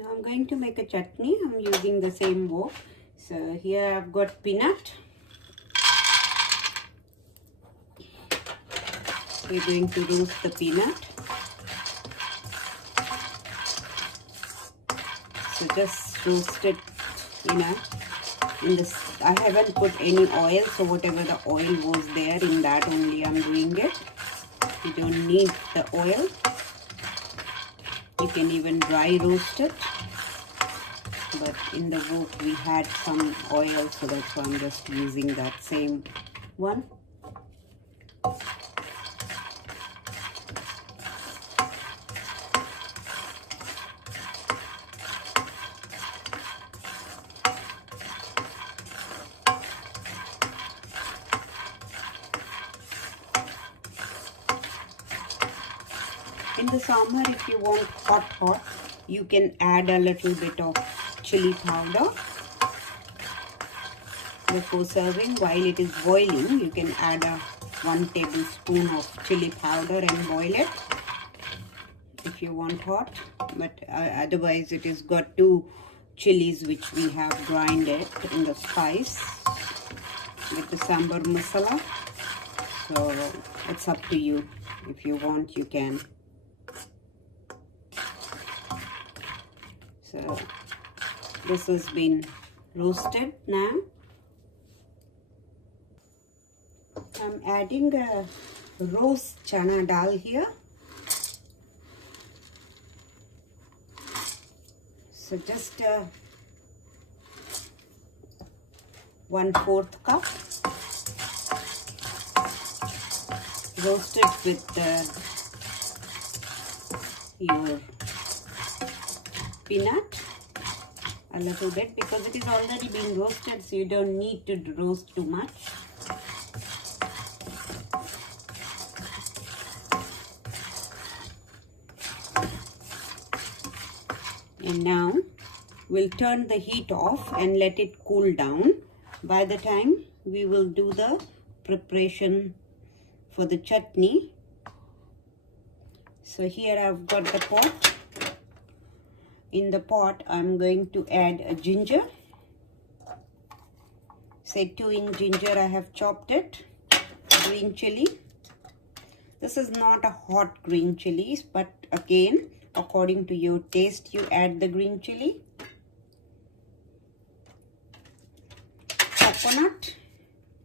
Now I'm going to make a chutney. I'm using the same wok. So here I've got peanut. We're going to roast the peanut. So just roast it, in this. I haven't put any oil, so whatever the oil was there, in that only I'm doing it. You don't need the oil. You can even dry roast it. But in the wok we had some oil, so that's why I'm just using that same one. In the sambhar, if you want hot, you can add a little bit of chili powder before serving. While it is boiling, you can add 1 tablespoon of chili powder and boil it if you want hot. But otherwise, it is got 2 chillies which we have grinded in the spice with the Sambhar Masala. So it's up to you. If you want, you can. So this has been roasted now. I'm adding a roast chana dal here. So just 1/4 cup. Roast it with your peanut a little bit, because it is already being roasted, so you don't need to roast too much. And now we'll turn the heat off and let it cool down. By the time we will do the preparation for the chutney. So here I've got the pot. In the pot, I'm going to add a ginger. Say 2 inch ginger, I have chopped it. Green chili. This is not a hot green chilies, but again, according to your taste, you add the green chili. Coconut.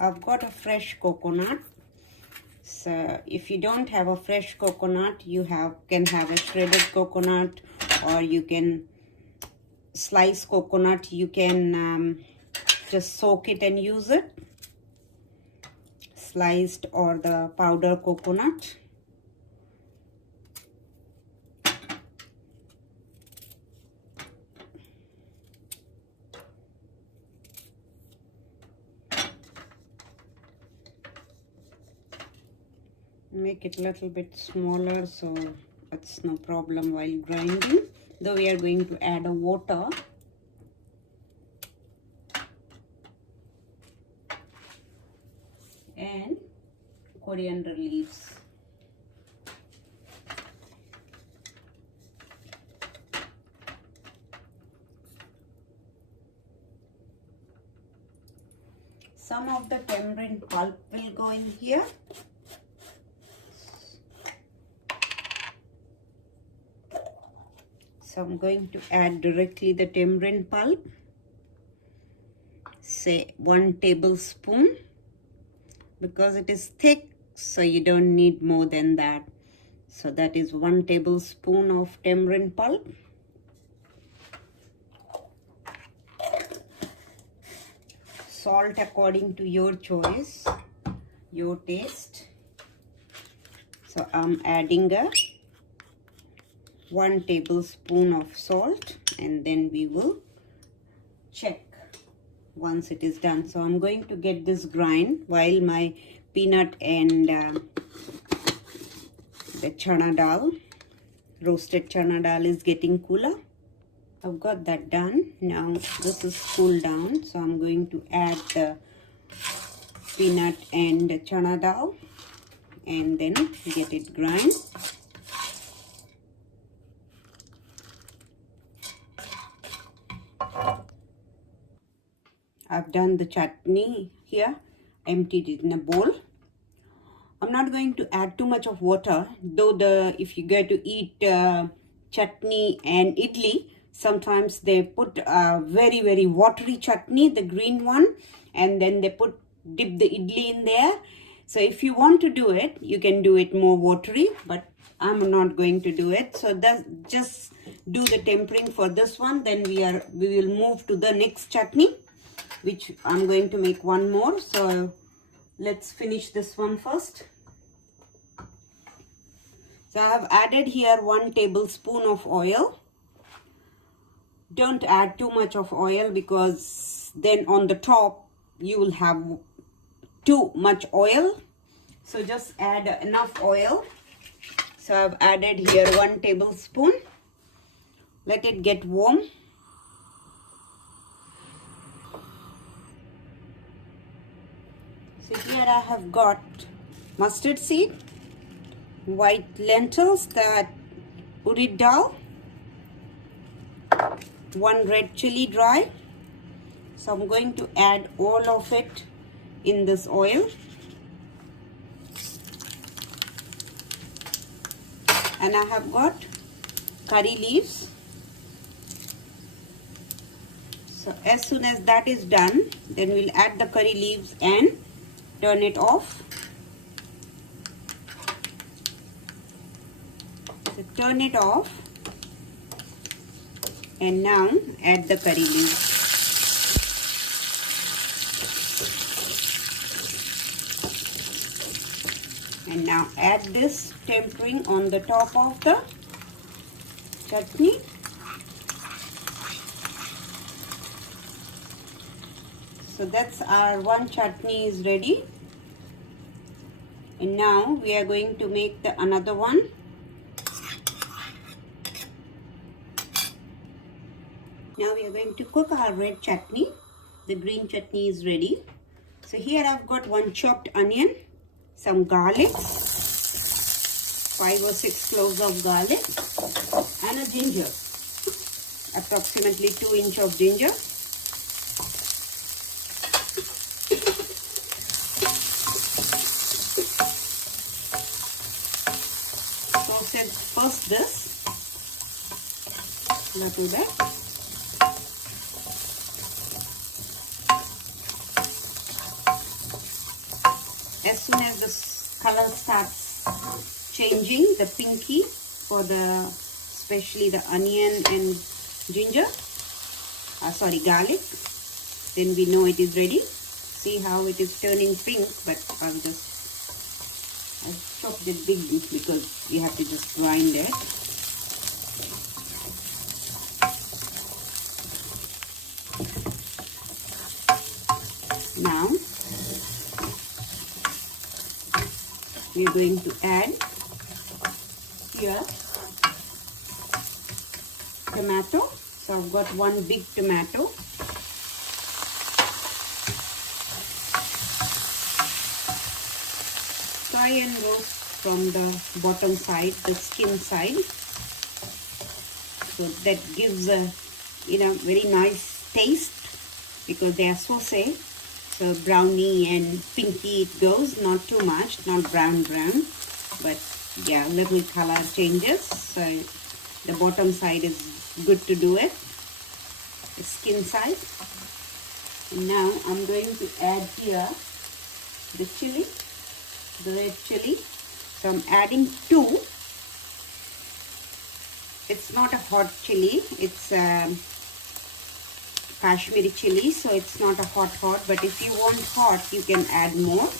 I've got a fresh coconut. So if you don't have a fresh coconut, you can have a shredded coconut, or you can slice coconut. You can just soak it and use it, sliced or the powder coconut. Make it a little bit smaller, so it's no problem while grinding. Though we are going to add a water. And coriander leaves. Some of the tamarind pulp will go in here. So I'm going to add directly the tamarind pulp. Say 1 tablespoon, because it is thick, so you don't need more than that. So that is 1 tablespoon of tamarind pulp. Salt according to your choice, your taste. So I'm adding 1 tablespoon of salt, and then we will check once it is done. So I'm going to get this grind while my peanut and the chana dal, roasted chana dal, is getting cooler. I've got that done. Now this is cooled down, so I'm going to add the peanut and the chana dal and then get it grind. I've done the chutney here, emptied it in a bowl. I'm not going to add too much of water, though if you go to eat chutney and idli, sometimes they put very, very watery chutney, the green one, and then they dip the idli in there. So if you want to do it, you can do it more watery, but I'm not going to do it. So just do the tempering for this one. Then we will move to the next chutney, which I'm going to make one more. So let's finish this one first. So I have added here 1 tablespoon of oil. Don't add too much of oil, because then on the top you will have too much oil. So just add enough oil. So I've added here 1 tablespoon. Let it get warm. So here I have got mustard seed, white lentils, the urid dal, 1 red chilli dry. So I'm going to add all of it in this oil. And I have got curry leaves. So as soon as that is done, then we'll add the curry leaves and turn it off. So turn it off, and now add the curry leaves. And now add this tempering on the top of the chutney. So that's our one chutney is ready. And now we are going to make the another one. Now we are going to cook our red chutney. The green chutney is ready. So here I've got 1 chopped onion, some garlic, 5 or 6 cloves of garlic, and a ginger, approximately 2 inch of ginger. So first this, not do that. As soon as the color starts changing, the pinky for especially the onion and ginger, garlic, then we know it is ready. See how it is turning pink, but I've chopped it big because we have to just grind it. Now we are going to add here tomato. So I've got 1 big tomato. Try and roast from the bottom side, the skin side. So that gives a very nice taste, because they are sauté. So browny and pinky it goes, not too much, not brown, but yeah, little color changes. So the bottom side is good to do it, the skin side. And now I'm going to add here the chili, the red chili. So I'm adding 2. It's not a hot chili, it's Kashmiri chili, so it's not a hot, but if you want hot, you can add more.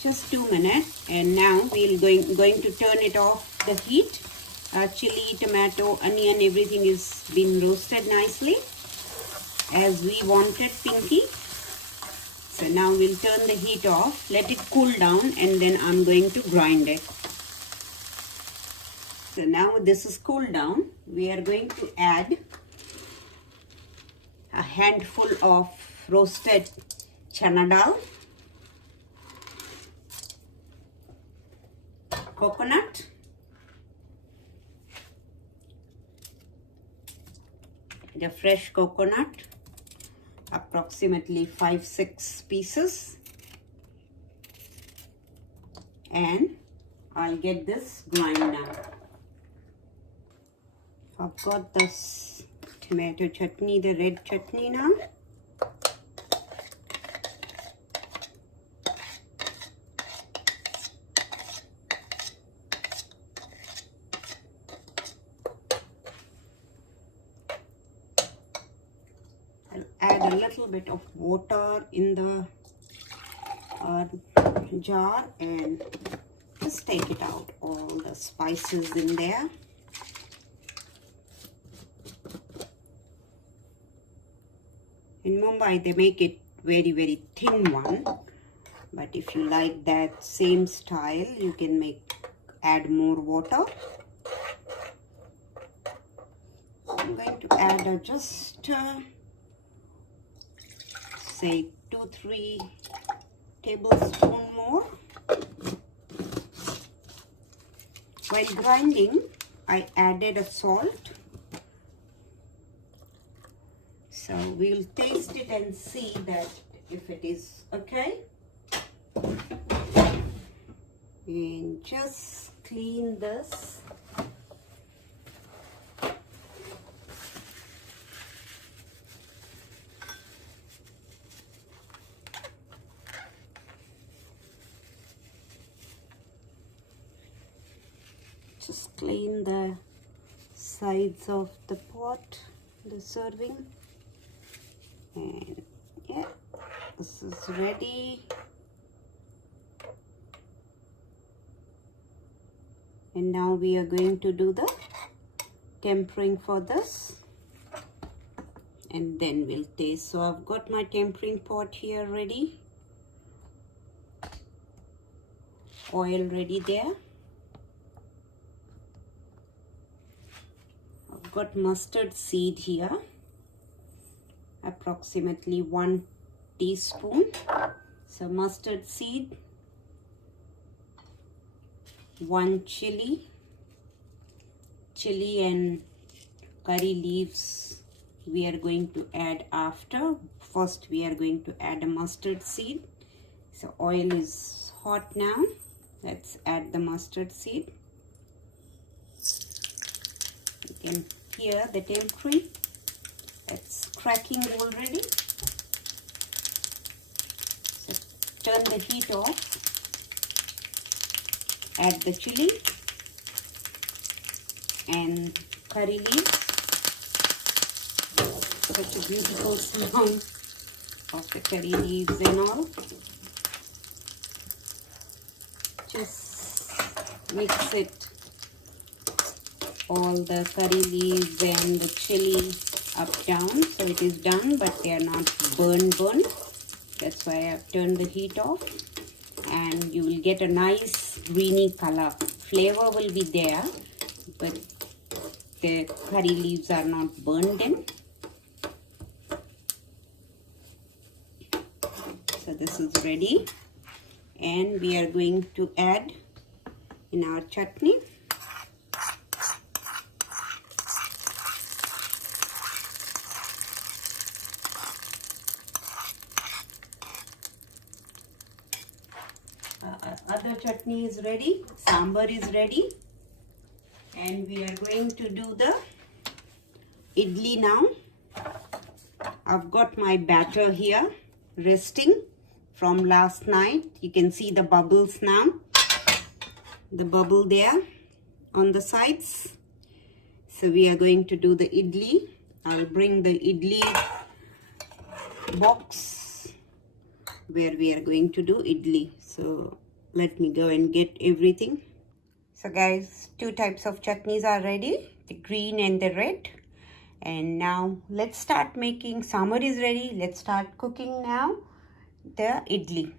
Just 2 minutes, and now we're going to turn it off the heat. Chili, tomato, onion, everything is been roasted nicely as we wanted, pinky. So now we'll turn the heat off, let it cool down, and then I'm going to grind it. So now this is cooled down. We are going to add a handful of roasted chana dal, coconut, the fresh coconut, approximately 5-6 pieces, and I'll get this grind now. I've got this tomato chutney, the red chutney now. I'll add a little bit of water in the jar and just take it out, all the spices in there. In Mumbai they make it very thin one, but if you like that same style you can add more water. I'm going to add just say 2-3 tablespoons more. While grinding, I added a salt. So we'll taste it and see that if it is okay. And just clean this. Just clean the sides of the pot, the serving. And yeah, this is ready. And now we are going to do the tempering for this, and then we'll taste. So I've got my tempering pot here ready, oil ready there. I've got mustard seed here, approximately 1 teaspoon. So mustard seed, 1 chili and curry leaves we are going to add after. First we are going to add a mustard seed. So oil is hot now. Let's add the mustard seed. You can hear the tempering. It's cracking already. So turn the heat off. Add the chili and curry leaves. Such a beautiful smell of the curry leaves and all. Just mix it, all the curry leaves and the chili up down. So it is done, but they are not burn. That's why I have turned the heat off. And you will get a nice greeny color. Flavor will be there, but the curry leaves are not burned in. So this is ready, and we are going to add in our chutney. Other chutney is ready, sambar is ready, and we are going to do the idli now. I've got my batter here resting from last night. You can see the bubbles now, the bubble there on the sides. So we are going to do the idli. I'll bring the idli box where we are going to do idli. So let me go and get everything. So guys, 2 types of chutneys are ready, the green and the red. And now let's start making. Sambar is ready. Let's start cooking now the idli.